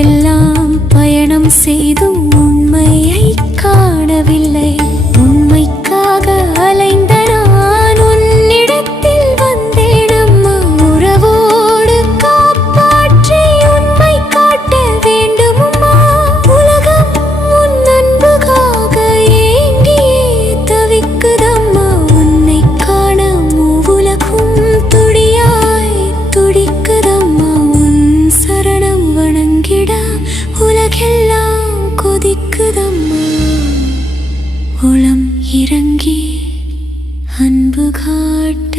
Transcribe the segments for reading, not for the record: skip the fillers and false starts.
உலகெல்லாம் பயணம் செய்தும் உண்மையை காணவில்லை. உண்மைக்காக அலைந்த நான் உன்னிடத்தில் வந்தேன் அம்மா. உறவோடு காப்பாற்றி உண்மை காட்ட வேண்டும் அம்மா. உலகம் உன் அன்புக்காக ஏங்கியே தவிக்குதம்மா. உன்னை காண மூவுலகும் துடியாய் துடிக்குதம்மா. உன் சரணம் வணங்கிட உலகெல்லாம் கொதிக்குதம்மா. உளம் இறங்கி அன்பு காட்ட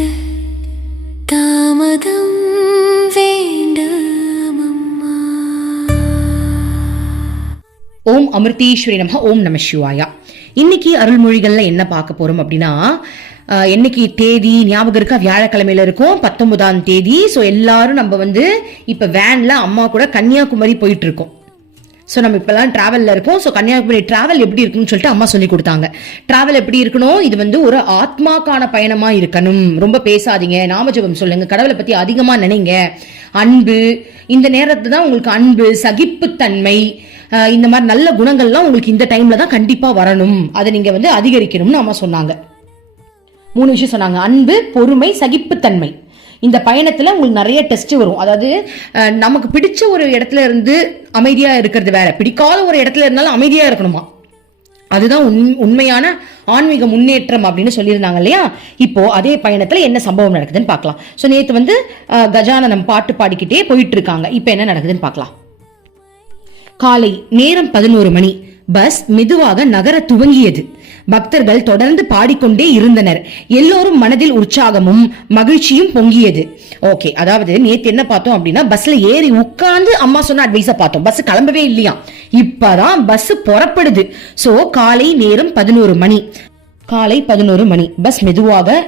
தாமதம் வேண்டாமம்மா. ஓம் அமிர்தீஸ்வரி நமஹ. ஓம் நம சிவாயா. இன்னைக்கு அருள்மொழிகள்ல என்ன பார்க்க போறோம் அப்படின்னா, என்னைக்கு தேதி ஞாபகம் இருக்கா? வியாழக்கிழமையில இருக்கும், 19ஆம் தேதி. ஸோ எல்லாரும் நம்ம இப்ப வேன்ல அம்மா கூட கன்னியாகுமரி போயிட்டு இருக்கோம். ஸோ நம்ம இப்பெல்லாம் டிராவல்ல இருக்கோம். ஸோ கன்னியாகுமரி டிராவல் எப்படி இருக்குன்னு சொல்லிட்டு அம்மா சொல்லி கொடுத்தாங்க. டிராவல் எப்படி இருக்கணும்? இது ஒரு ஆத்மாக்கான பயணமா இருக்கணும். ரொம்ப பேசாதீங்க, நாமஜபம் சொல்லுங்க, கடவுளை பத்தி அதிகமா நினைங்க. அன்பு, இந்த நேரத்துல தான் உங்களுக்கு அன்பு, சகிப்புத்தன்மை, இந்த மாதிரி நல்ல குணங்கள்லாம் உங்களுக்கு இந்த டைம்ல தான் கண்டிப்பா வரணும். அதை நீங்க அதிகரிக்கணும்னு அம்மா சொன்னாங்க. 3 விஷயம் சொன்னாங்க: அன்பு, பொறுமை, சகிப்புத்தன்மை. இந்த பயணத்துல உங்களுக்கு நிறைய டெஸ்ட் வரும். அதாவது நமக்கு பிடிச்ச ஒரு இடத்துல இருந்து அமைதியா இருக்கிறது வேற, பிடிக்காத ஒரு இடத்துல இருந்தாலும் அமைதியா இருக்கணுமா. அதுதான் உண்மையான ஆன்மீக முன்னேற்றம் அப்படின்னு சொல்லியிருந்தாங்க இல்லையா? இப்போ அதே பயணத்துல என்ன சம்பவம் நடக்குதுன்னு பார்க்கலாம். ஸோ நேற்று கஜானனம் பாட்டு பாடிக்கிட்டே போயிட்டு இருக்காங்க. இப்போ என்ன நடக்குதுன்னு பார்க்கலாம். காலை நேரம் 11 மணி. பஸ் மெதுவாக நகர துவங்கியது. பக்தர்கள் தொடர்ந்து பாடிக்கொண்டே இருந்தனர். எல்லோரும் மனதில் உற்சாகமும் மகிழ்ச்சியும் பொங்கியது. ஓகே, அதாவது நேத்து என்ன பார்த்தோம் அப்படின்னா, பஸ்ல ஏறி உட்கார்ந்து அம்மா சொன்ன அட்வைஸ பார்த்தோம். பஸ் கிளம்பவே இல்லையா, இப்பதான் பஸ் புறப்படுது. சோ காலை நேரம் 11 மணி. காலை 11 மணி. பஸ் மெதுவாக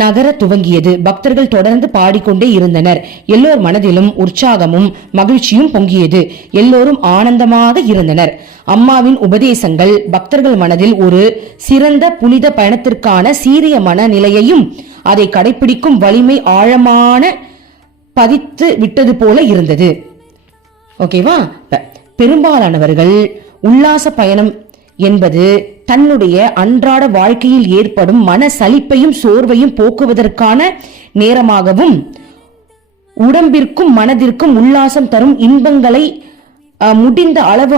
நகர துவங்கியது. பக்தர்கள் தொடர்ந்து பாடிக்கொண்டே இருந்தனர். எல்லோர் மனதிலும் உற்சாகமும் மகிழ்ச்சியும் பொங்கியது. எல்லோரும் ஆனந்தமாக இருந்தனர். அம்மாவின் உபதேசங்கள் பக்தர்கள் மனதில் ஒரு சிறந்த புனித பயணத்திற்கான சீரிய மனநிலையையும் அதை கடைபிடிக்கும் வலிமை ஆழமான பதித்து விட்டது போல இருந்தது. ஓகேவா? பெரும்பாலானவர்கள் உல்லாச பயணம் என்பது தன்னுடைய அன்றாட வாழ்க்கையில் ஏற்படும் மன சலிப்பையும் சோர்வையும் போக்குவதற்கான நேரமாகவும், உடம்பிற்கும் மனதிற்கும் உல்லாசம் தரும் இன்பங்களை முடிந்த அளவு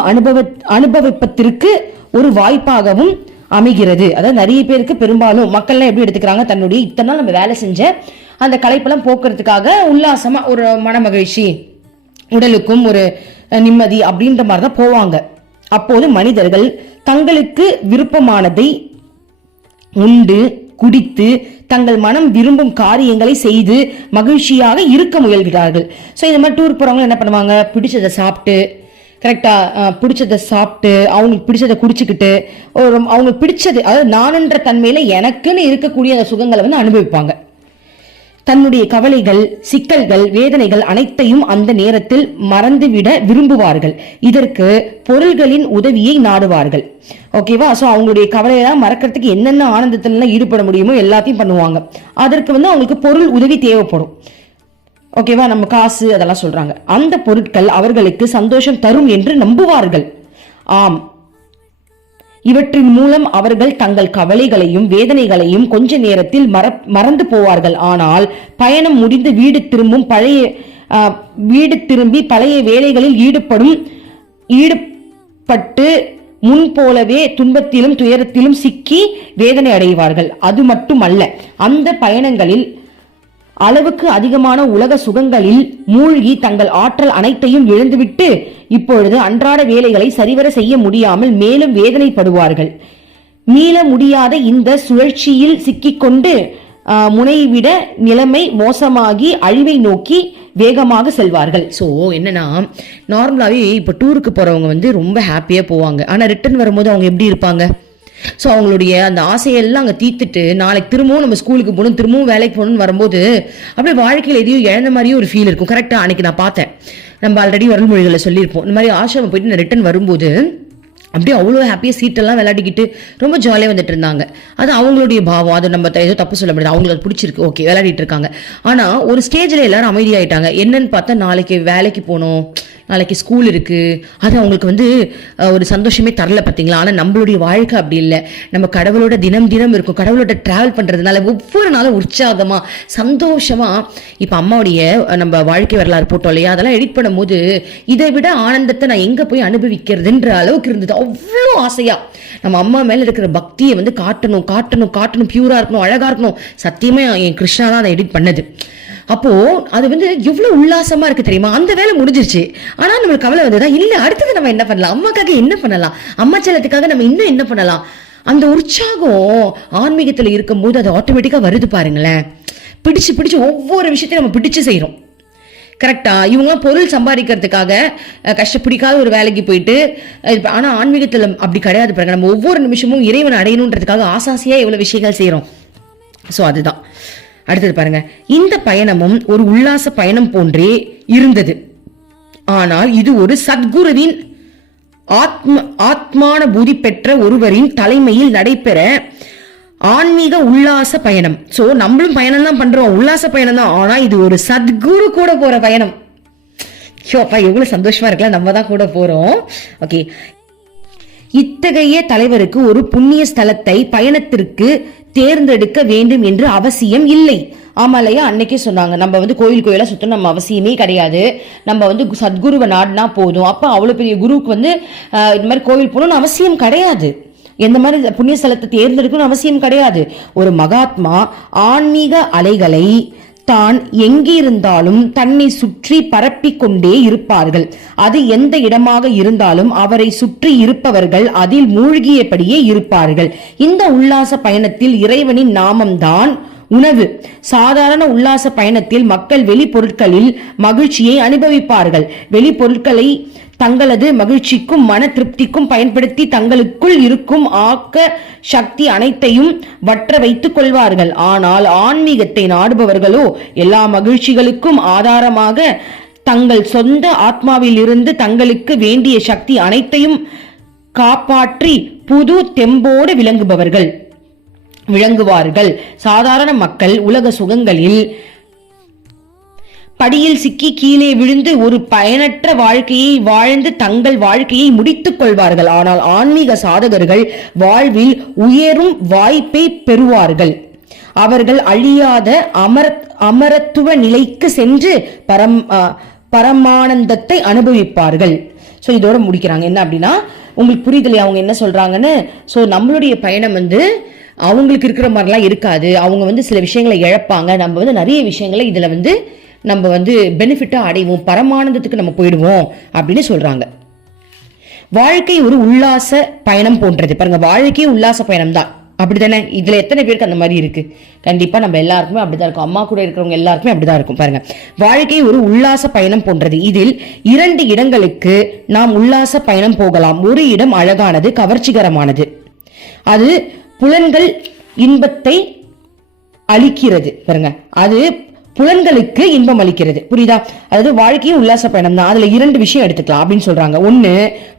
அனுபவிப்பதற்கு ஒரு வாய்ப்பாகவும் அமைகிறது. அதாவது நிறைய பேருக்கு, பெரும்பாலும் மக்கள்லாம் எப்படி எடுத்துக்கிறாங்க, தன்னுடைய இத்தனை நாள் நம்ம வேலை செஞ்ச அந்த களைப்பெல்லாம் போக்குறதுக்காக உல்லாசமா ஒரு மன மகிழ்ச்சி, உடலுக்கும் ஒரு நிம்மதி அப்படின்ற மாதிரிதான் போவாங்க. அப்போது மனிதர்கள் தங்களுக்கு விருப்பமானதை உண்டு குடித்து தங்கள் மனம் விரும்பும் காரியங்களை செய்து மகிழ்ச்சியாக இருக்க முயல்கிறார்கள். ஸோ இந்த மாதிரி டூர் போறவங்க என்ன பண்ணுவாங்க, பிடிச்சதை சாப்பிட்டு, கரெக்டா பிடிச்சதை சாப்பிட்டு, அவங்களுக்கு பிடிச்சதை குடிச்சுக்கிட்டு, அவங்களுக்கு பிடிச்சது, அதாவது நானென்ற தன்மையில எனக்குன்னு இருக்கக்கூடிய அந்த சுகங்களை அனுபவிப்பாங்க. தன்னுடைய கவலைகள், சிக்கல்கள், வேதனைகள் அனைத்தையும் அந்த நேரத்தில் மறந்துவிட விரும்புவார்கள். இதற்கு பொருள்களின் உதவியை நாடுவார்கள். ஓகேவா? சோ அவங்களுடைய கவலையெல்லாம் மறக்கிறதுக்கு என்னென்ன ஆனந்தத்துல ஈடுபட முடியுமோ எல்லாத்தையும் பண்ணுவாங்க. அதற்கு அவங்களுக்கு பொருள் உதவி தேவைப்படும். ஓகேவா? நம்ம காசு அதெல்லாம் சொல்றாங்க. அந்த பொருட்கள் அவர்களுக்கு சந்தோஷம் தரும் என்று நம்புவார்கள். ஆம், இவற்றின் மூலம் அவர்கள் தங்கள் கவலைகளையும் வேதனைகளையும் கொஞ்ச நேரத்தில் மறந்து போவார்கள். ஆனால் பயணம் முடிந்து வீடு திரும்பி பழைய வேலைகளில் ஈடுபட்டு முன் போலவே துன்பத்திலும் துயரத்திலும் சிக்கி வேதனை அடைவார்கள். அது மட்டுமல்ல, அந்த பயணங்களில் அளவுக்கு அதிகமான உலக சுகங்களில் மூழ்கி தங்கள் ஆற்றல் அனைத்தையும் இழந்துவிட்டு இப்பொழுது அன்றாட வேலைகளை சரிவர செய்ய முடியாமல் மேலும் வேதனைப்படுவார்கள். மீள முடியாத இந்த சுழற்சியில் சிக்கிக்கொண்டு முனைவிட நிலைமை மோசமாகி அழிவை நோக்கி வேகமாக செல்வார்கள். ஸோ என்னன்னா, நார்மலாவே இப்போ டூருக்கு போறவங்க ரொம்ப ஹாப்பியா போவாங்க. ஆனா ரிட்டர்ன் வரும்போது அவங்க எப்படி இருப்பாங்க? ஸோ அவங்களுடைய அந்த ஆசையெல்லாம் அங்கே தீர்த்துட்டு நாளைக்கு திரும்பவும் நம்ம ஸ்கூலுக்கு போகணும், திரும்பவும் வேலைக்கு போகணும்னு வரும்போது அப்படியே வாழ்க்கையில் எதையும் இழந்த மாதிரியும் ஒரு ஃபீல் இருக்கும். கரெக்டாக அன்னைக்கு நான் பார்த்தேன், நம்ம ஆல்ரெடி அருள்மொழிகளை சொல்லியிருப்போம். இந்த மாதிரி ஆசிரமம் போயிட்டு நான் ரிட்டர்ன் வரும்போது அப்படியே அவ்வளோ ஹாப்பியாக சீட்டெல்லாம் விளையாடிக்கிட்டு ரொம்ப ஜாலியாக வந்துட்டு இருந்தாங்க. அது அவங்களுடைய பாவம், அது நம்ம ஏதோ தப்பு சொல்ல முடியாது, அவங்களுக்கு பிடிச்சிருக்கு, ஓகே விளையாடிட்டு இருக்காங்க. ஆனால் ஒரு ஸ்டேஜில் எல்லாரும் அமைதியாயிட்டாங்க. என்னன்னு பார்த்தா, நாளைக்கு வேலைக்கு போகணும், நாளைக்கு ஸ்கூல் இருக்குது, அது அவங்களுக்கு வந்து ஒரு சந்தோஷமே தரல பார்த்தீங்களா. ஆனால் நம்மளுடைய வாழ்க்கை அப்படி இல்லை. நம்ம கடவுளோட தினம் தினம் இருக்கும். கடவுளோட ட்ராவல் பண்ணுறதுனால ஒவ்வொரு நாளும் உற்சாகமாக சந்தோஷமாக. இப்போ அம்மாவுடைய நம்ம வாழ்க்கை வரலாறு போட்டோம் இல்லையா, அதெல்லாம் எடிட் பண்ணும்போது இதை விட ஆனந்தத்தை நான் எங்கே போய் அனுபவிக்கிறதுன்ற அளவுக்கு இருந்தது. அவ்வளோ ஆசையாக நம்ம அம்மா மேலே இருக்கிற பக்தியை வந்து காட்டணும் காட்டணும் காட்டணும், பியூரா இருக்கணும், அழகா இருக்கணும். சத்தியமே என் கிருஷ்ணா தான் அதை எடிட் பண்ணது. அப்போ அது வந்து எவ்வளவு உல்லாசமா இருக்கு தெரியுமா. அந்த வேலை முடிஞ்சிருச்சு. ஆனா நம்மளுக்கு கவலை வந்ததா இல்ல, அடுத்தது நம்ம என்ன பண்ணலாம், அம்மாக்காக என்ன பண்ணலாம், அம்மா செல்லத்துக்காக நம்ம இன்னும் என்ன பண்ணலாம். அந்த உற்சாகம் ஆன்மீகத்துல இருக்கும் போது அது ஆட்டோமேட்டிக்கா வருது பாருங்களேன். பிடிச்சு பிடிச்சு ஒவ்வொரு விஷயத்தையும் நம்ம பிடிச்சு செய்யறோம். கரெக்டா. இவங்களாம் பொருள் சம்பாதிக்கிறதுக்காக கஷ்டப்பிடிக்காத ஒரு வேலைக்கு போயிட்டு, ஆனா ஆன்மீகத்துல அப்படி கிடையாது பாருங்க. நம்ம ஒவ்வொரு நிமிஷமும் இறைவன் அடையணுன்றதுக்காக ஆசாசியா எவ்வளவு விஷயங்கள் செய்யறோம். ஸோ அதுதான். அடுத்தது பாருங்க, இந்த பயணமும் ஒரு உல்லாச பயணம் போன்றே இருந்தது. ஆனால் இது ஒரு சத்குருவின் ஆத்மானுபூதி பெற்ற ஒருவரின் தலைமையில் நடைபெற ஆன்மீக உல்லாச பயணம். சோ நம்மளும் பயணம் தான் பண்றோம், உல்லாச பயணம் தான். ஆனா இது ஒரு சத்குரு கூட போற பயணம். எவ்வளவு சந்தோஷமா இருக்கலாம், நம்ம தான் கூட போறோம். ஓகே, இத்தகைய தலைவருக்கு ஒரு புண்ணிய ஸ்தலத்தை பயணத்திற்கு தேர்ந்தெடுக்க வேண்டும் என்று அவசியம் இல்லை. ஆமாலையா, அன்னைக்கே சொன்னாங்க, நம்ம வந்து கோயிலா சுத்தம் நம்ம அவசியமே கிடையாது. நம்ம வந்து சத்குருவை நாடுனா போதும். அப்ப அவ்வளவு பெரிய குருவுக்கு வந்து இந்த மாதிரி கோவில் போகணும்னு அவசியம் கிடையாது. எந்த மாதிரி புண்ணிய ஸ்தலத்தை தேர்ந்தெடுக்கணும்னு அவசியம் கிடையாது. ஒரு மகாத்மா ஆன்மீக அலைகளை தான் எங்கிருந்தாலும் தன்னை சுற்றி பரப்பிக் கொண்டே இருப்பார்கள். அது எந்த இடமாக இருந்தாலும் அவரை சுற்றி இருப்பவர்கள் அதில் மூழ்கியபடியே இருப்பார்கள். இந்த உல்லாச பயணத்தில் இறைவனின் நாமம்தான் உணவு. சாதாரண உல்லாச பயணத்தில் மக்கள் வெளிப்பொருட்களில் மகிழ்ச்சியை அனுபவிப்பார்கள். வெளிப்பொருட்களை தங்களது மகிழ்ச்சிக்கும் மன திருப்திக்கும் பயன்படுத்தி தங்களுக்குள் இருக்கும் ஆக்க சக்தி அனைத்தையும் வற்ற வைத்துக் கொள்வார்கள். ஆனால் ஆன்மீகத்தை நாடுபவர்களோ எல்லா மகிழ்ச்சிகளுக்கும் ஆதாரமாக தங்கள் சொந்த ஆத்மாவில் இருந்து தங்களுக்கு வேண்டிய சக்தி அனைத்தையும் காப்பாற்றி புது தெம்போடு விளங்குவார்கள். சாதாரண மக்கள் உலக சுகங்களில் படியில் சிக்கி கீழே விழுந்து ஒரு பயனற்ற வாழ்க்கையை வாழ்ந்து தங்கள் வாழ்க்கையை முடித்துக் கொள்வார்கள். ஆனால் ஆன்மீக சாதகர்கள் வாழ்வில் உயரும் வாய்ப்பை பெறுவார்கள். அவர்கள் அழியாத அமரத்துவ நிலைக்கு சென்று பரமானந்தத்தை அனுபவிப்பார்கள். ஸோ இதோட முடிக்கிறாங்க. என்ன அப்படின்னா, உங்களுக்கு புரியுதுலையா அவங்க என்ன சொல்றாங்கன்னு. ஸோ நம்மளுடைய பயணம் வந்து அவங்களுக்கு இருக்கிற மாதிரிலாம் இருக்காது. அவங்க வந்து சில விஷயங்களை இழப்பாங்க. நம்ம வந்து நிறைய விஷயங்களை இதுல வந்து நம்ம வந்து பெனிஃபிட்டா அடைவோம், பரமானந்தத்துக்கு நம்ம போயிடுவோம் அப்படின்னு சொல்றாங்க. வாழ்க்கை ஒரு உல்லாச பயணம் போன்றது. பாருங்க, வாழ்க்கையே உல்லாச பயணம் தான். அப்படித்தானே? இதுல எத்தனை பேருக்கு அந்த மாதிரி இருக்கு? கண்டிப்பா நம்ம எல்லாருக்குமே அப்படிதான் இருக்கும். அம்மா கூட இருக்கிறவங்க எல்லாருக்குமே அப்படிதான் இருக்கும். பாருங்க, வாழ்க்கை ஒரு உல்லாச பயணம் போன்றது. இதில் 2 இடங்களுக்கு நாம் உல்லாச பயணம் போகலாம். ஒரு இடம் அழகானது, கவர்ச்சிகரமானது. அது புலன்கள் இன்பத்தை அளிக்கிறது. பாருங்க, அது புலன்களுக்கு இன்பம் அளிக்கிறது. புரியுதா? அதாவது வாழ்க்கையும் உல்லாச பயணம் தான். அதுல 2 விஷயம் எடுத்துக்கலாம் அப்படின்னு சொல்றாங்க. ஒண்ணு,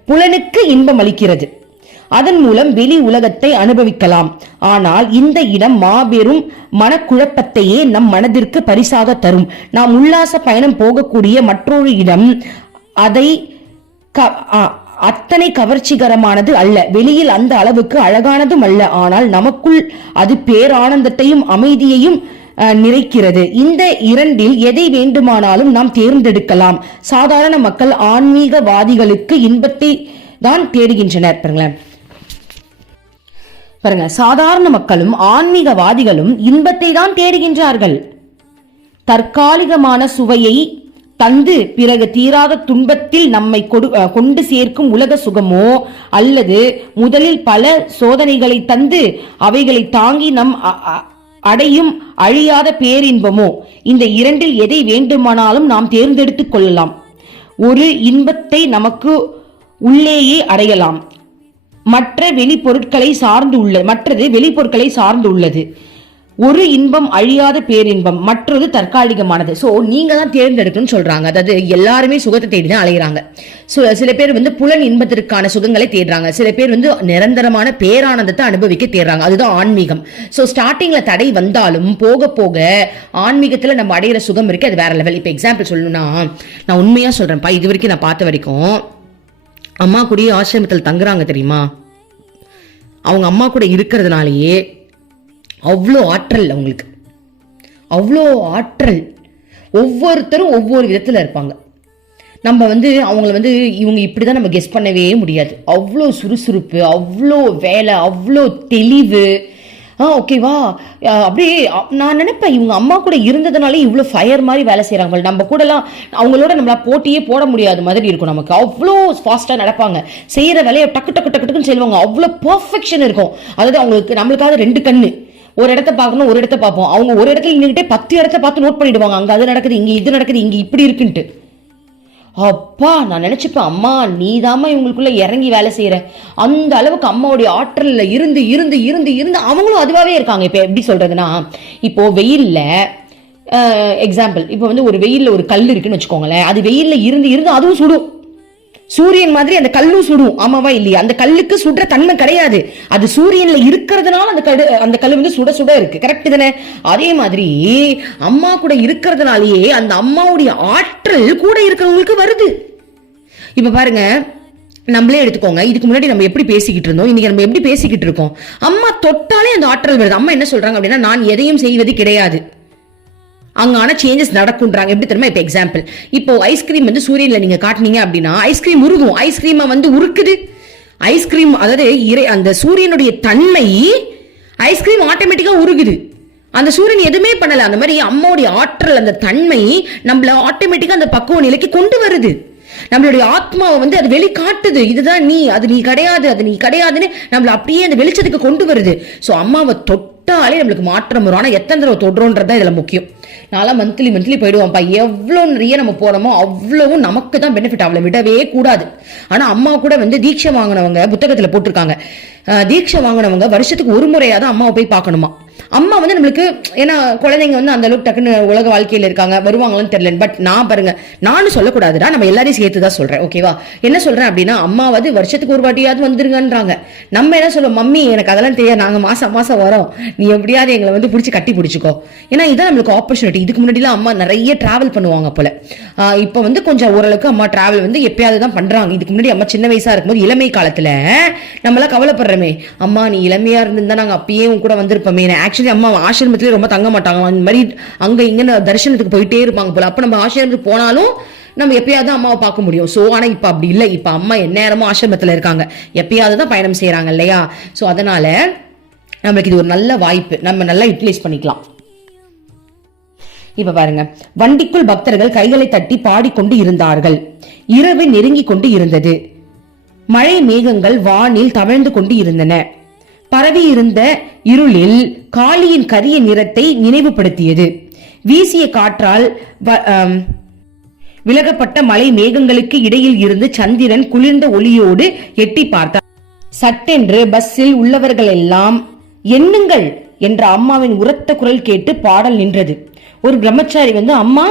புலனுக்கு இன்பம் அளிக்கிறது, அதன் மூலம் வெளி உலகத்தை அனுபவிக்கலாம். ஆனால் இந்த இடம் மாபெரும் மனக்குழப்பத்தையே நம் மனதிற்கு பரிசாக தரும். நாம் உல்லாச பயணம் போகக்கூடிய மற்றொரு இடம் அதை அத்தனை கவர்ச்சிகரமானது அல்ல, வெளியில் அந்த அளவுக்கு அழகானதும் அல்ல. ஆனால் நமக்குள் அது பேரானந்தத்தையும் அமைதியையும் நிறைக்கிறது. இந்த 2இல் எதை வேண்டுமானாலும் நாம் தேர்ந்தெடுக்கலாம். சாதாரண மக்கள் ஆன்மீகவாதிகளுக்கு இன்பத்தை தான் தேடுகின்றனர். பாருங்க, சாதாரண மக்களும் ஆன்மீகவாதிகளும் இன்பத்தை தான் தேடுகின்றார்கள். தற்காலிகமான சுவையை தந்து பிறகு தீராத துன்பத்தில் நம்மை கொண்டு சேர்க்கும் உலக சுகமோ, அல்லது முதலில் பல சோதனைகளை தந்து அவைகளை தாங்கி நம் அடையும் அழியாத பேரின்பமோ, இந்த 2இல் எதை வேண்டுமானாலும் நாம் தேர்ந்தெடுத்துக் கொள்ளலாம். ஒரு இன்பத்தை நமக்கு உள்ளேயே அடையலாம். மற்றது வெளிப்பொருட்களை சார்ந்து உள்ளது. ஒரு இன்பம் அழியாத பேரின்பம், மற்றொரு தற்காலிகமானது. ஸோ நீங்க தான் தேர்ந்தெடுக்கணும்னு சொல்றாங்க. அதாவது எல்லாருமே சுகத்தை தேடி தான் அலைகிறாங்க. சில பேர் வந்து புலன் இன்பத்திற்கான சுகங்களை தேடுறாங்க, சில பேர் வந்து நிரந்தரமான பேரானந்தத்தை அனுபவிக்க தேடுறாங்க. அதுதான் ஆன்மீகம். ஸோ ஸ்டார்டிங்ல தடை வந்தாலும் போக போக ஆன்மீகத்துல நம்ம அடையிற சுகம் இருக்கு, அது வேற லெவல். இப்போ எக்ஸாம்பிள் சொல்லணும்னா, நான் உண்மையா சொல்றேன்ப்பா, இது வரைக்கும் நான் பார்த்த வரைக்கும் அம்மா கூட ஆசிரமத்தில் தங்குறாங்க தெரியுமா, அவங்க அம்மா கூட இருக்கிறதுனாலயே அவ்வளோ ஆற்றல், அவங்களுக்கு அவ்வளோ ஆற்றல். ஒவ்வொருத்தரும் ஒவ்வொரு விதத்தில் இருப்பாங்க. நம்ம வந்து அவங்கள வந்து இவங்க இப்படி தான் நம்ம கெஸ் பண்ணவே முடியாது. அவ்வளோ சுறுசுறுப்பு, அவ்வளோ வேலை, அவ்வளோ தெளிவு. ஓகேவா, அப்படியே நான் நினைப்பேன் இவங்க அம்மா கூட இருந்ததுனாலே இவ்வளோ ஃபயர் மாதிரி வேலை செய்கிறாங்க. நம்ம கூடலாம் அவங்களோட நம்மளா போட்டியே போட முடியாத மாதிரி இருக்கும். நமக்கு அவ்வளோ ஃபாஸ்ட்டாக நடப்பாங்க, செய்கிற வேலையை டக்கு டக்கு டக்கு டக்குன்னு செய்வாங்க. அவ்வளோ பர்ஃபெக்ஷன் இருக்கும். அதாவது அவங்களுக்கு நம்மளுக்காக 2 கண்ணு, ஒரு இடத்த பார்க்கணும், ஒரு இடத்த பார்ப்போம். அவங்க ஒரு இடத்துல நின்றுட்டே 10 இடத்த பார்த்து நோட் பண்ணிடுவாங்க. அங்கே அது நடக்குது, இங்கே இது நடக்குது, இங்கே இப்படி இருக்குன்ட்டு. அப்பா நான் நினைச்சுப்பேன், அம்மா நீதாம்மா இவங்களுக்குள்ள இறங்கி வேலை செய்யற. அந்த அளவுக்கு அம்மாவுடைய ஆற்றல்ல இருந்து இருந்து இருந்து இருந்து அவங்களும் அதுவாகவே இருக்காங்க. இப்போ எப்படி சொல்றதுன்னா, இப்போ வெயில்ல எக்ஸாம்பிள், இப்போ வந்து ஒரு வெயில்ல ஒரு கல் இருக்குன்னு வச்சுக்கோங்களேன், அது வெயில்ல இருந்து இருந்து அதுவும் சுடும். சூரியன் மாதிரி அந்த கல்லும் சுடும், ஆமாவா இல்லையா? அந்த கல்லுக்கு சுடுற தன்மை கிடையாது, அது சூரியன்ல இருக்கிறதுனால அந்த கல்லு வந்து சுட சுட இருக்கு. கரெக்ட் தானே? அதே மாதிரி அம்மா கூட இருக்கிறதுனாலயே அந்த அம்மாவுடைய ஆற்றல் கூட இருக்கிறவங்களுக்கு வருது. இப்ப பாருங்க, நம்மளே எடுத்துக்கோங்க, இதுக்கு முன்னாடி நம்ம எப்படி பேசிக்கிட்டு இருந்தோம், இன்னைக்கு நம்ம எப்படி பேசிக்கிட்டு இருக்கோம். அம்மா தொட்டாலே அந்த ஆற்றல் வருது. அம்மா என்ன சொல்றாங்க அப்படின்னா, நான் எதையும் செய்வது கிடையாது, அங்கான சேஞ்சஸ் நடக்கும்ன்றாங்க. எப்படி தெரியுமா? இப்போ எக்ஸாம்பிள், இப்போ ஐஸ்கிரீம் வந்து சூரியன்ல நீங்க காட்டினீங்க அப்படின்னா ஐஸ்கிரீம் உருகும். ஐஸ்கிரீமை வந்து உருக்குது. ஐஸ்கிரீம் அதாவது அந்த சூரியனுடைய தன்மை, ஐஸ்கிரீம் ஆட்டோமேட்டிக்கா உருகுது. அந்த சூரியன் எதுவுமே பண்ணல. அந்த மாதிரி அம்மாவுடைய ஆற்றல், அந்த தன்மை நம்மள ஆட்டோமேட்டிக்கா அந்த பக்குவ நிலைக்கு கொண்டு வருது. நம்மளுடைய ஆத்மாவை வந்து அது வெளிக்காட்டுது. இதுதான் நீ, அது நீ கிடையாது, அது நீ கிடையாதுன்னு நம்மள அப்படியே அந்த வெளிச்சத்துக்கு கொண்டு வருது. ஸோ அம்மாவை தொட்டாலே நம்மளுக்கு மாற்றம் வரும். ஆனால் எத்தனை தடவை தொடுறோன்றதான் இதில் முக்கியம். நான்லாம் மந்த்லி போயிடுவோம்ப்பா. எவ்வளோ நிறைய நம்ம போறோமோ அவ்வளவும் நமக்கு தான் பெனிஃபிட், அவளை விடவே கூடாது. ஆனால் அம்மா கூட வந்து தீட்சை வாங்கினவங்க புத்தகத்தில் போட்டிருக்காங்க, தீட்சை வாங்கினவங்க வருஷத்துக்கு ஒரு முறையாக தான் அம்மாவை போய் பார்க்கணுமா. அம்மா வந்து நம்மளுக்கு, ஏன்னா குழந்தைங்க வந்து அந்த அளவுக்கு டக்குன்னு உலக வாழ்க்கையில் இருக்காங்க, வருவாங்களான்னு தெரியல. பட் நான் பாருங்க, நானும் சொல்லக்கூடாதுடா, நம்ம எல்லாரையும் சேர்த்து தான் சொல்றேன். ஓகேவா? என்ன சொல்றேன் அப்படின்னா, அம்மாவது வருஷத்துக்கு ஒரு வாட்டியாவது வந்துருங்கன்றாங்க. நம்ம என்ன சொல்லுவோம், மம்மி எனக்கு அதெல்லாம் தெரியாது, நாங்க மாசம் வரோம், நீ எப்படியாவது எங்களை வந்து பிடிச்சி கட்டி பிடிச்சிக்கோ. ஏன்னா இதான் நம்மளுக்கு ஆப்பர்ச்சுனிட்டி. இதுக்கு முன்னாடிலாம் அம்மா நிறைய டிராவல் பண்ணுவாங்க போல. இப்போ வந்து கொஞ்சம் ஓரளவுக்கு அம்மா டிராவல் வந்து எப்பயாவது தான் பண்றாங்க. இதுக்கு முன்னாடி அம்மா சின்ன வயசா இருக்கும்போது, இளமை காலத்துல நம்மளாம் கவலைப்படுறோமே, அம்மா நீ இளமையா இருந்திருந்தா நாங்க அப்பயே உன் கூட வந்திருப்போமே. ஆக்சுவலி அம்மா ஆசிரமத்திலே ரொம்ப தங்க மாட்டாங்க, அந்த மாதிரி அங்க இங்க தரிசனத்துக்கு போயிட்டே இருப்பாங்க போல. அப்ப நம்ம ஆசிரமத்துக்கு போனாலும் நம்ம எப்பயாவது அம்மாவை பார்க்க முடியும். ஸோ ஆனா இப்ப அப்படி இல்லை. இப்ப அம்மா எந்நேரமும் ஆசிரமத்துல இருக்காங்க, எப்பயாவது தான் பயணம் செய்யறாங்க இல்லையா? ஸோ அதனால நம்மளுக்கு இது ஒரு நல்ல வாய்ப்பு, நம்ம நல்லா யூட்டிலைஸ் பண்ணிக்கலாம். இப்ப பாருங்க, வண்டிக்குள் பக்தர்கள் கைகளை தட்டி பாடிக்கொண்டு இருந்தார்கள். இரவு நெருங்கி கொண்டு இருந்தது. மழை மேகங்கள் வானில் தவழ்ந்து கொண்டு இருந்தன. பரவி இருந்த இருளில் காளியின் கரிய நிறத்தை நினைவுபடுத்தியது. வீசிய காற்றால் விலகப்பட்ட மலை மேகங்களுக்கு இடையில் இருந்து சந்திரன் குளிர்ந்த ஒளியோடு எட்டி பார்த்தார். சட்டென்று பஸ்ஸில் உள்ளவர்கள் எல்லாம் எண்ணுங்கள் என்ற அம்மாவின் உரத்த குரல் கேட்டு பாடல் நின்றது. ஒரு பிரம்மச்சாரி வந்து, அம்மா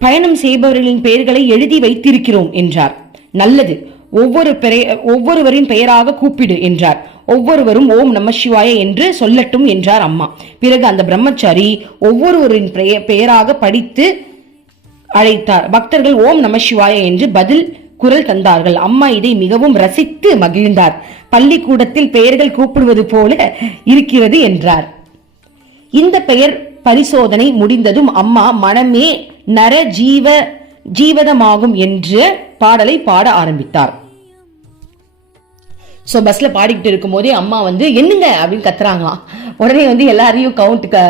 பயணம் செய்பவர்களின் பெயர்களை எழுதி வைத்திருக்கிறோம் என்றார். நல்லது, ஒவ்வொருவரின் பெயராக கூப்பிடு என்றார். ஒவ்வொருவரும் ஓம் நம சிவாய என்று சொல்லட்டும் என்றார் அம்மா. பிறகு அந்த பிரம்மச்சாரி ஒவ்வொருவரின் பெயராக படித்து அழைத்தார். பக்தர்கள் ஓம் நம சிவாய என்று பதில் குரல் தந்தார்கள். அம்மா இதை மிகவும் ரசித்து மகிழ்ந்தார். பள்ளிக்கூடத்தில் பெயர்கள் கூப்பிடுவது போல இருக்கிறது என்றார். இந்த பெயர் பரிசோதனை முடிந்ததும் அம்மா மனமே நர ஜீவதமாகும் என்ற பாடலை பாட ஆரம்பித்தார். ஸோ பஸ்ல பாடிக்கிட்டு இருக்கும் போதே அம்மா வந்து என்னங்க அப்படின்னு கத்துறாங்களாம். உடனே வந்து எல்லாரையும் கவுண்ட்டுக்கு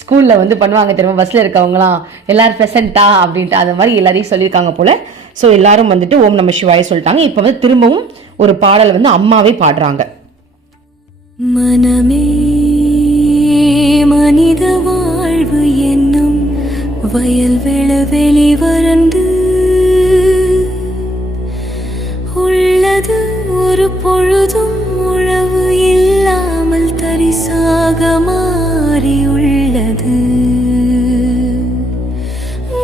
ஸ்கூல்ல வந்து பண்ணுவாங்க தெரியுமா, பஸ்ல இருக்கவங்களாம் எல்லாரும் ப்ரெசென்ட்டா அப்படின்ட்டு அந்த மாதிரி எல்லாரையும் சொல்லியிருக்காங்க போல. ஸோ எல்லாரும் வந்துட்டு ஓம் நம சிவாய சொல்லிட்டாங்க. இப்போ வந்து திரும்பவும் ஒரு பாடல் வந்து அம்மாவே பாடுறாங்க. மனமே மனித வாழ்வு என்னும் வயல் வெளி வறந்து உள்ளது ஒரு பொழுதும் உழவு இல்லாமல் தரிசாக மாறி மாறியுள்ளது.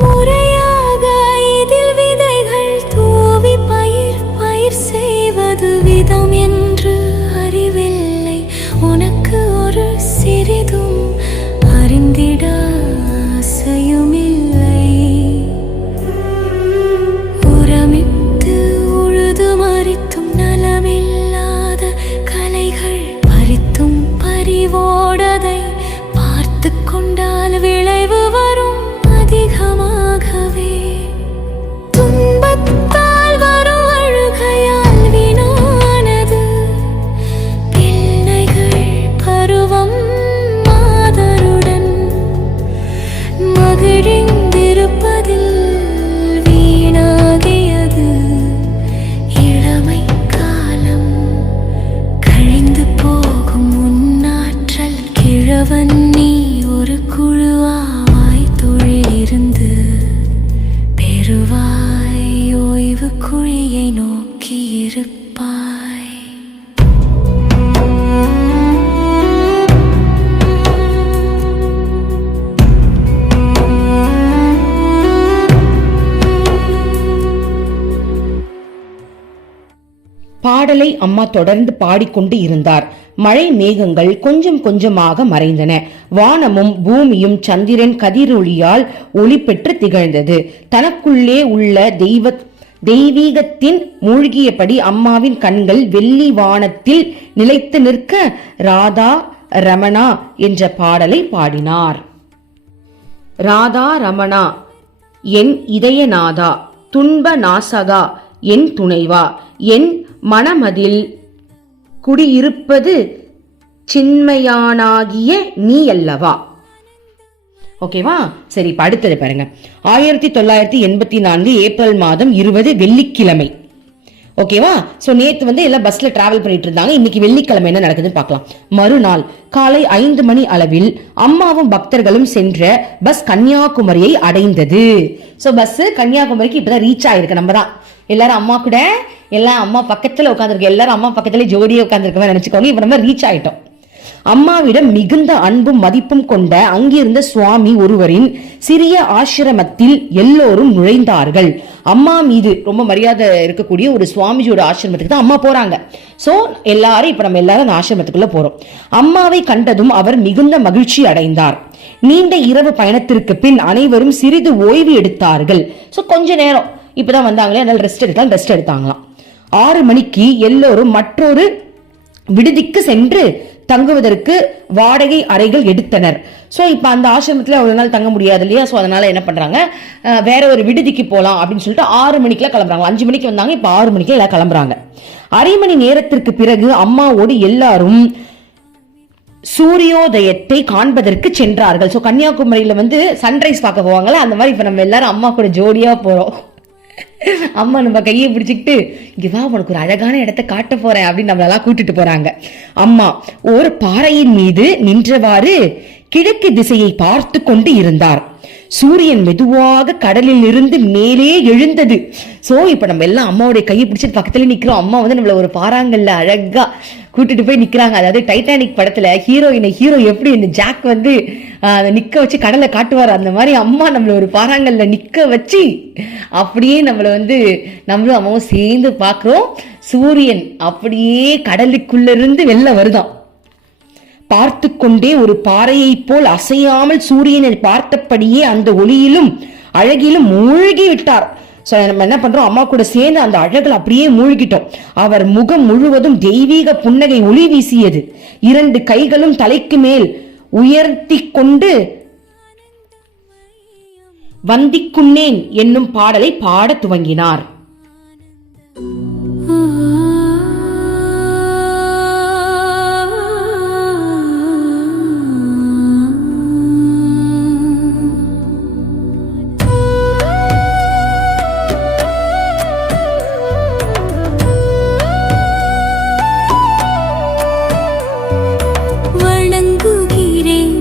முறையாக இதில் விதைகள் தூவி பயிர் செய்வது விதம் என்று அறிவில்லை. உனக்கு ஒரு சிறிதும் அறிந்திட ஆசையுமில்லை. உரமிட்டு உழுது மறித்தும் நலமில்லாத கலைகள் பறித்தும் பறிவோடதை பார்த்து கொண்டால் விளைவு வரும் அதிகமாகவே. துன்பத்தால் வரும் அழுகையால் வீணானது பிள்ளைகள் பருவம். மாதருடன் மகிழ்ந்திருப்பதில் வீணாகியது இளமை காலம். கழிந்து போகும் உன்னாற்றல் கிழவன் நீ ஒரு குழுவாய் தொழிலிருந்து பெருவாய் ஓய்வு குழியை நோக்கி இருப்பாய். பாடலை அம்மா தொடர்ந்து பாடிக்கொண்டு இருந்தார். மழை மேகங்கள் கொஞ்சம் கொஞ்சமாக மறைந்தன. வானமும் பூமியும் சந்திரன் கதிரொளியால் ஒளி பெற்று திகழ்ந்தது. தனக்குள்ளே உள்ள தெய்வீகத்தின் மூழ்கியபடி அம்மாவின் கண்கள் வெள்ளி வானத்தில் நிலைத்து நிற்க ராதா ரமணா என்ற பாடலை பாடினார். ராதா ரமணா என் இதயநாதா, துன்ப நாசகா என் துணைவா, என் மனமதில் குடியிருப்பது சின்மயானாகிய நீ அல்லவா. ஓகேவா? சரி, இப்ப அடுத்தது பாருங்க. 1984 ஏப்ரல் மாதம் 20 வெள்ளிக்கிழமை. ஓகேவா? சோ நேத்து எல்லாம் பஸ்ல டிராவல் பண்ணிட்டு இருந்தாங்க. இன்னைக்கு வெள்ளிக்கிழமை என்ன நடக்குதுன்னு பார்க்கலாம். மறுநாள் காலை 5 மணி அளவில் அம்மாவும் பக்தர்களும் சென்ற பஸ் கன்னியாகுமரியை அடைந்தது. சோ பஸ் கன்னியாகுமரிக்கு இப்பதான் ரீச் ஆயிருக்கு. நம்ம தான் எல்லாரும் அம்மா கூட எல்லாம் அம்மா பக்கத்துல உட்காந்துருக்கோம். எல்லாரும் அம்மா பக்கத்துல ஜோடியா உட்காந்துருக்க நினைச்சுக்கோங்க. இப்ப நம்ம ரீச் ஆயிட்டோம். அம்மாவிடம் மிகுந்த அன்பும் மதிப்பும் கொண்ட அங்கிருந்த சுவாமி ஒருவரின் சிறிய ஆசிரமத்தில் எல்லோரும் நுழைந்தார்கள். அம்மா மீது ரொம்ப மரியாதை இருக்கக்கூடிய ஒரு சுவாமிஜியோட ஆசிரமத்துக்கு தான் அம்மா போறாங்க. சோ எல்லாரும் இப்ப நம்ம எல்லாரும் அந்த ஆசிரமத்துக்குள்ள போறோம். அம்மாவை கண்டதும் அவர் மிகுந்த மகிழ்ச்சி அடைந்தார். நீண்ட இரவு பயணத்திற்கு பின் அனைவரும் சிறிது ஓய்வு எடுத்தார்கள். சோ கொஞ்ச நேரம் இப்பதான் வந்தாங்களே, அதனால ரெஸ்ட் எடுத்தாங்களாம். 6 மணிக்கு எல்லோரும் மற்றொரு விடுதிக்கு சென்று தங்குவதற்கு வாடகை அறைகள் எடுத்தனர். சோ இப்ப அந்த ஆசிரமத்துல ஒரு நாள் தங்க முடியாது இல்லையா? சோ அதனால என்ன பண்றாங்க, வேற ஒரு விடுதிக்கு போலாம் அப்படின்னு சொல்லிட்டு 6 மணிக்குலாம் கிளம்புறாங்க. 5 மணிக்கு வந்தாங்க, இப்ப 6 மணிக்கு எல்லாம் கிளம்புறாங்க. அரை மணி நேரத்திற்கு பிறகு அம்மாவோடு எல்லாரும் சூரியோதயத்தை காண்பதற்கு சென்றார்கள். சோ கன்னியாகுமரியில சன்ரைஸ் பார்க்க போவாங்கல்ல, அந்த மாதிரி இப்ப நம்ம எல்லாரும் அம்மா கூட ஜோடியா போறோம். அம்மா நம்ம கையை பிடிச்சிக்கிட்டு இங்க வா, உனக்கு ஒரு அழகான இடத்தை காட்ட போறேன் அப்படின்னு நம்மளெல்லாம் கூட்டிட்டு போறாங்க. அம்மா ஒரு பாறையின் மீது நின்றவாறு கிழக்கு திசையை பார்த்து கொண்டு இருந்தார். சூரியன் மெதுவாக கடலில் இருந்து மேலே எழுந்தது. சோ இப்ப நம்ம எல்லாம் அம்மாவுடைய கையை பிடிச்சிட்டு பக்கத்துல நிக்கிறோம். அம்மா நம்மள ஒரு பாறாங்கல்ல அழகா கூட்டிட்டு போய் நிக்கிறாங்க. அதாவது டைட்டானிக் படத்துல ஹீரோ எப்படி இந்த ஜாக் நிக்க வச்சு கடலை காட்டுவார், அந்த மாதிரி அம்மா நம்மள ஒரு பாறாங்கல்ல நிக்க வச்சு அப்படியே நம்மள நம்மளும் அம்மாவும் சேர்ந்து பாக்குறோம். சூரியன் அப்படியே கடலுக்குள்ள இருந்து வெளில வருதான். பார்த்து கொண்டே ஒரு பாறையை போல் அசையாமல் சூரியனை பார்த்தபடியே அந்த ஒளியிலும் அழகிலும் மூழ்கி விட்டார். நம்ம என்ன பண்றோம், அம்மா கூட சேர்ந்து அந்த அழகில் அப்படியே மூழ்கிட்டோம். அவர் முகம் முழுவதும் தெய்வீக புன்னகை ஒளி வீசியது. 2 கைகளும் தலைக்கு மேல் உயர்த்தி கொண்டு வந்திக்குன்னேன் என்னும் பாடலை பாட துவங்கினார். வணங்குகிறேன்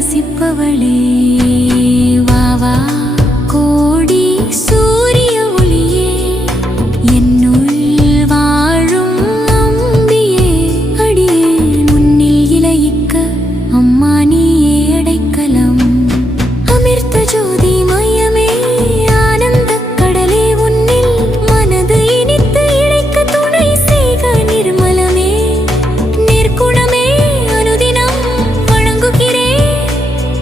வசிப்பவளே வா வா கோடி சூரிய ஒளியே என்னுள் வாழும் அம்பியே அடியே முன்னில் இளையிக்க அம்மா நீயே அடைக்கலம் அமிர்த ஜோதி மையமே ஆனந்த கடலே உன்னில் மனது இனித்து இழைக்க துணை செய்க நிர்மலமே நிற்குணமே அனுதினம் வணங்குகிறேன்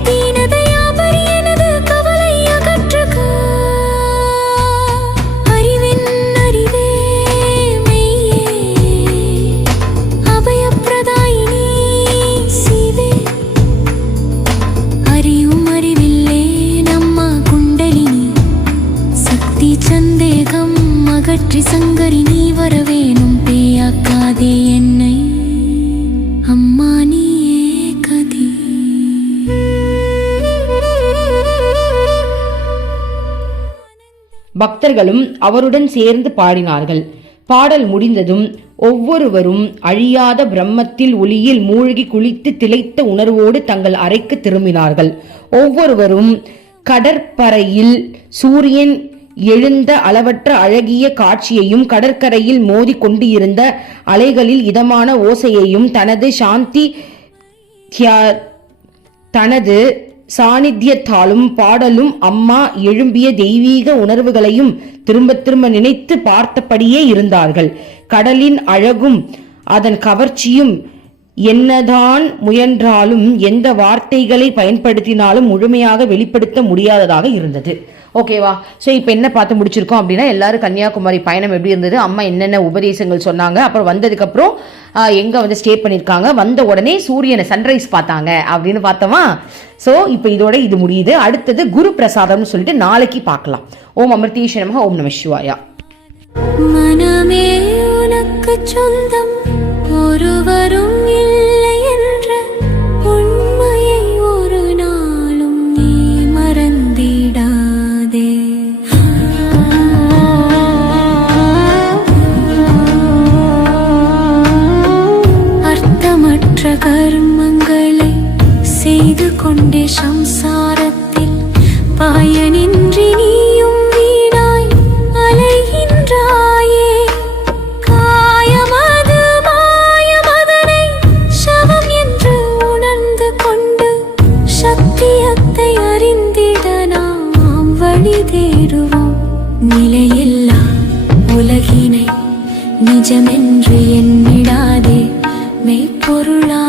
தீனதயாபரி எனது கவலை அகற்றுக அறிவின் அறிவே மெய்யே அபயப்பிரதாயினி சிவே அறியும் அறிவில்லே நம்ம குண்டலினி சக்தி சந்தேகம் அகற்றி சங்கரி நீ வரவேணும் பேயாக்காதே என்னை அம்மா நீயே கதி பக்தர்களும் அவருடன் சேர்ந்து பாடினார்கள். பாடல் முடிந்ததும் ஒவ்வொருவரும் அழியாத பிரம்மத்தில் ஒளியில் மூழ்கி குளித்து திளைத்த உணர்வோடு தங்கள் அறைக்கு திரும்பினார்கள். ஒவ்வொருவரும் கடற்பரையில் சூரியன் எழுந்த அளவற்ற அழகிய காட்சியையும் கடற்கரையில் மோதி கொண்டு இருந்த அலைகளில் இதமான ஓசையையும் தனது சாநித்தியத்தாலும் பாடலும் அம்மா எழும்பிய தெய்வீக உணர்வுகளையும் திரும்ப திரும்ப நினைத்து பார்த்தபடியே இருந்தார்கள். கடலின் அழகும் அதன் கவர்ச்சியும் என்னதான் முயன்றாலும் எந்த வார்த்தைகளை பயன்படுத்தினாலும் முழுமையாக வெளிப்படுத்த முடியாததாக இருந்தது. ஓகேவா? ஸோ இப்போ என்ன பார்த்து முடிச்சிருக்கோம் அப்படின்னா, எல்லாரும் கன்னியாகுமரி பயணம் எப்படி இருந்தது, அம்மா என்னென்ன உபதேசங்கள் சொன்னாங்க, அப்புறம் வந்ததுக்கப்புறம் எங்கே வந்து ஸ்டே பண்ணியிருக்காங்க, வந்த உடனே சூரியனை சன்ரைஸ் பார்த்தாங்க அப்படின்னு பார்த்தோமா. ஸோ இப்போ இதோட இது முடியுது. அடுத்தது குரு பிரசாதம்னு சொல்லிட்டு நாளைக்கு பார்க்கலாம். ஓம் அமிர்தீஷ நமஹ. ஓம் நம சிவாயா. மனமே உனக்கு சொந்தம் ஒருவரும் இல்லை என்ற உண்மையை ஒரு நாளும் நீ மறந்திடாதே. அர்த்தமற்ற கர்மங்களை செய்து கொண்டே சம்சாரத்தில் பயனின்றி நீயும் வீணாய் அலைகின்றாயே. காயமது மாயமதனை சவம் என்று உணர்ந்து கொண்டு சத்தியத்தை அறிந்திட நாம் வழி தேடுவோம். நிலையில்லா உலகினை நிஜமென்று எண்ணிடாதே, மெய்ப்பொருளா